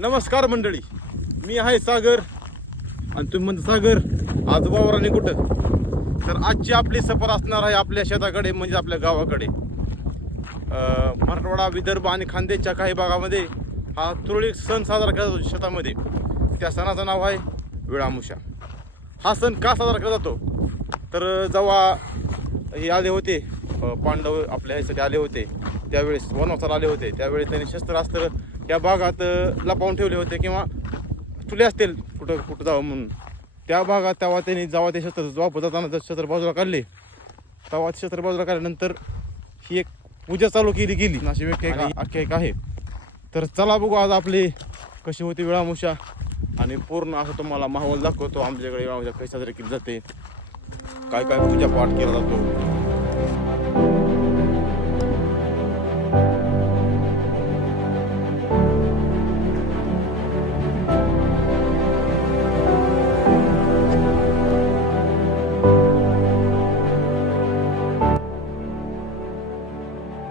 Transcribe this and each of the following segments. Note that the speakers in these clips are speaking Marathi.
नमस्कार मंडळी. मी आहे सागर. आणि तुम्ही म्हणता सागर आज वावराने कुठं? तर आजची आपली सफर असणार आहे आपल्या शेताकडे म्हणजे आपल्या गावाकडे. मराठवाडा विदर्भ आणि खानदेशच्या काही भागामध्ये हा तुरळी सण साजरा केला जातो शेतामध्ये. त्या सणाचं नाव आहे विळामुषा. हा सण का साजरा केला जातो तर जेव्हा हे आले होते पांडव आपल्या ह्यासाठी आले होते त्यावेळेस वनवासाला आले होते. त्यावेळेस त्यांनी शस्त्रास्त्र या भागात लपवून ठेवले होते किंवा ठुले असतील कुठं कुठं जावं म्हणून. त्या भागात तेव्हा त्यांनी जेव्हा ते शस्त्र वापस जाताना जर शस्त्र बाजूला काढले तेव्हा ते शस्त्र बाजूला काढल्यानंतर ही एक पूजा चालू केली गेली. अशी व्याख्या आख्यायिका आहे. तर चला बघू आज आपली कशी होती वेळामुषा आणि पूर्ण असं तुम्हाला माहोल दाखवतो. आमच्याकडे वेळामुषा कशी साजरी केली जाते. काय काय पूजा पाठ केला जातो.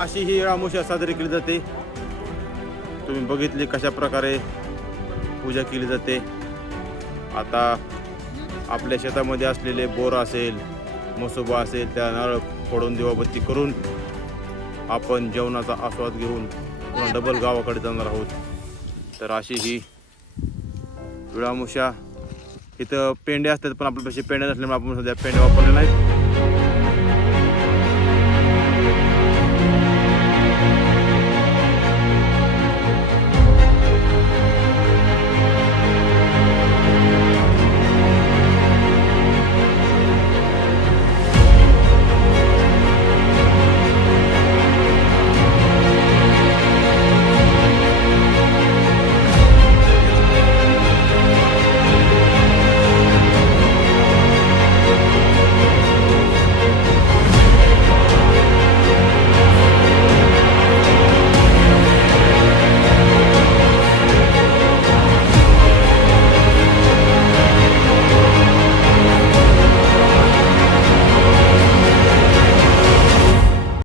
अशी ही रामोशा साजरी केली जाते. तुम्ही बघितली कशा प्रकारे पूजा केली जाते. आता आपल्या शेतामध्ये असलेले बोर असेल मसोबा असेल त्या नारळ फोडून दिवाबत्ती करून आपण जेवणाचा आस्वाद घेऊन डबल गावाकडे जाणार आहोत. तर अशी ही विळामुषा इथं पेंडे असतात पण आपल्यापाशी पेंड्या नसल्यामुळे आपण सध्या पेंडे वापरले नाहीत.